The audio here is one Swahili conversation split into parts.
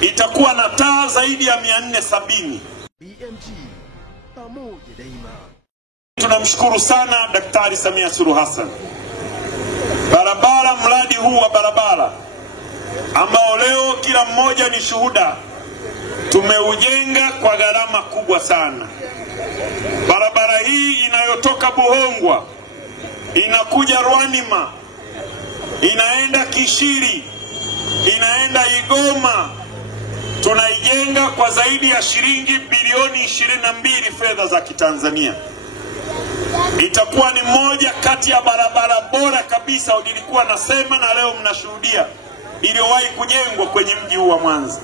itakuwa na taa zaidi ya 470. BMG pamoja daima. Tunamshukuru sana Daktari Samia Suluhu Hassan. Barabara, mradi huu wa barabara ambao leo kila mmoja ni shuhuda, tumeujenga kwa gharama kubwa sana. Barabara hii inayotoka Buhongwa inakuja Rwanima, inaenda Kishiri, inaenda Igoma, tunaijenga kwa zaidi ya shilingi bilioni 22 fedha za Kitanzania. Itakuwa ni moja kati ya barabara bora kabisa, nilikuwa nasema na leo mnashuhudia, iliyowahi kujengwa kwenye mji huu wa Mwanza.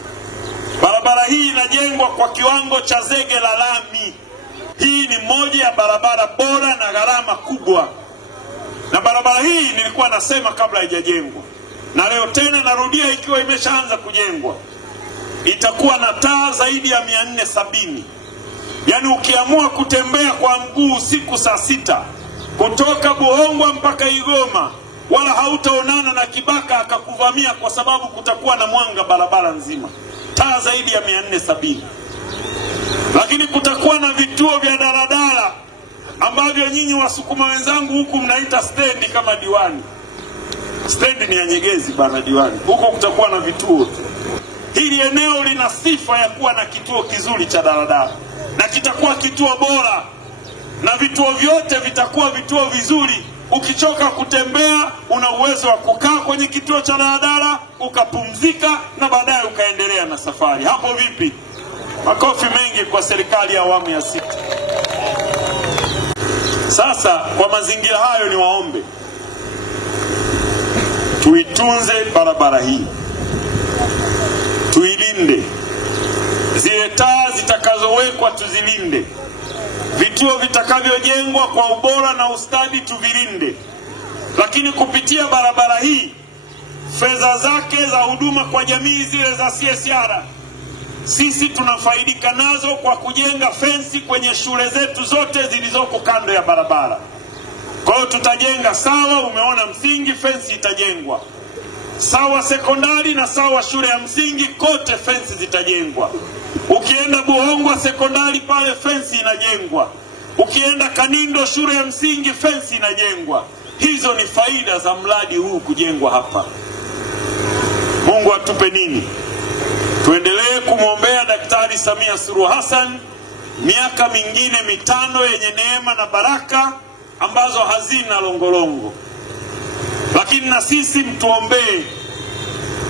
Barabara hii inajengwa kwa kiwango cha zege la lami. Hii ni moja ya barabara bora na gharama kubwa. Na barabara hii nilikuwa nasema kabla haijajengwa, na leo tena narudia ikiwa imeshaanza kujengwa, itakuwa na taa zaidi ya 470. Yaani ukiamua kutembea kwa mguu usiku saa 6 kutoka Buhongwa mpaka Igoma, wala hautaonana na kibaka akakuvamia, kwa sababu kutakuwa na mwanga barabara nzima. Taa zaidi ya 470. Lakini kutakuwa na vituo vya daladala ambavyo nyinyi wasukuma wenzangu huku mnaita stendi kama Diwani. Stendi ni ya Nyegezi bana Diwani. Huko kutakuwa na vituo. Hili eneo lina sifa ya kuwa na kituo kizuri cha daladala, na kitakuwa kituo bora, na vituo vyote vitakuwa vituo vizuri. Ukichoka kutembea, una uwezo wa kukaa kwenye kituo cha daladala ukapumzika na baadaye ukaendelea na safari. Hapo vipi? Makofi mengi kwa serikali ya awamu ya 6. Sasa kwa mazingira hayo, ni waombe tuitunze barabara hii, tuilinde. Zile taa zitakazowekwa tuzilinde, vituo vitakavyojengwa kwa ubora na ustadi tuvilinde. Lakini kupitia barabara hii, fedha zake za huduma kwa jamii zile za CSR, sisi tunafaidika nazo kwa kujenga fensi kwenye shule zetu zote zilizoko kando ya barabara. Kwa hiyo tutajenga sawa, umeona msingi, fensi itajengwa. Sawa sekondari na sawa shule ya msingi, kote fensi zitajengwa. Ukienda Buhongwa sekondari pale fensi inajengwa. Ukienda Kanindo shule ya msingi fensi inajengwa. Hizo ni faida za mradi huu kujengwa hapa. Mungu atupe nini? Tuendelee kumwombea Daktari Samia Suluhu Hassan miaka mingine 5 yenye neema na baraka ambazo hazina longolongo. Lakini na sisi mtuombee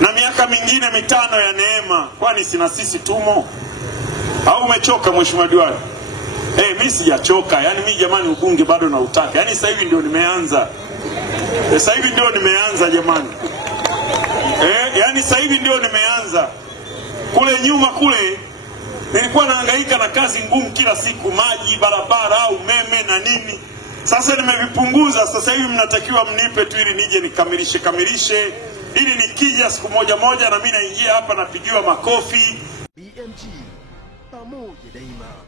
na miaka mingine 5 ya neema, kwani sina sisi tumo? Au umechoka Mheshimiwa Diwani? Mimi sijachoka. Yaani mimi jamani, ubunge bado na utaka. Yaani sasa hivi ndio nimeanza. Sasa hivi ndio nimeanza jamani. Yaani sasa hivi ndio nimeanza. Kule nyuma kule nilikuwa nahangaika na kazi ngumu kila siku, maji, barabara, umeme na nini. Sasa nimevipunguza. Sasa hivi mnatakiwa mnipe tu ili nije nikamilishe, ili nikija siku moja na mimi naingia hapa napigiwa makofi. BMG pamoja daima.